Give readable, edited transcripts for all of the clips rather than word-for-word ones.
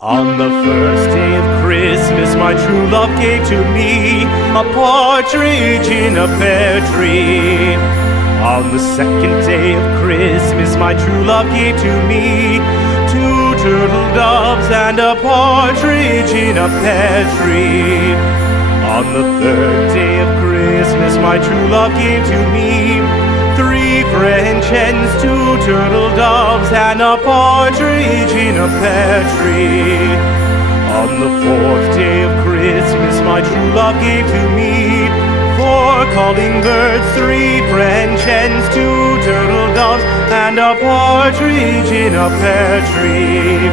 On the first day of Christmas, my true love gave to me a partridge in a pear tree. On the second day of Christmas, my true love gave to me two turtle doves and a partridge in a pear tree. On the third day of Christmas, my true love gave to me three French hens, two turtle doves, and a partridge in a pear tree. On the fourth day of Christmas, my true love gave to me four calling birds, three French hens, two turtle doves, and a partridge in a pear tree.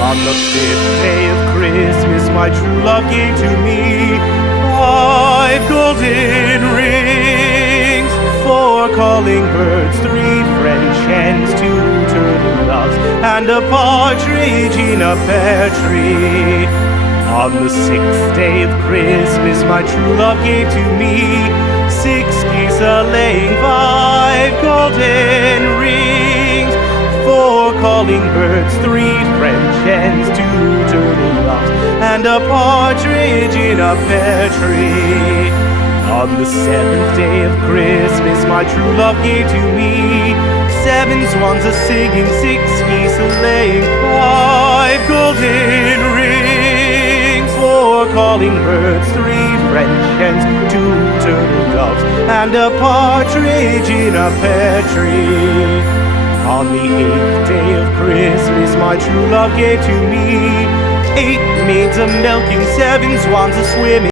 On the fifth day of Christmas, my true love gave to me five golden rings, four calling birds, three French hens, two turtle doves, and a partridge in a pear tree. On the sixth day of Christmas, my true love gave to me six geese a-laying, five golden rings, four calling birds, three French hens, two turtle doves, and a partridge in a pear tree. On the seventh day of Christmas, my true love gave to me seven swans a-singing, six geese a-laying, five golden rings, four calling birds, three French hens, two turtle doves, and a partridge in a pear tree. On the eighth day of Christmas, my true love gave to me eight maids a-milking, seven swans a-swimming,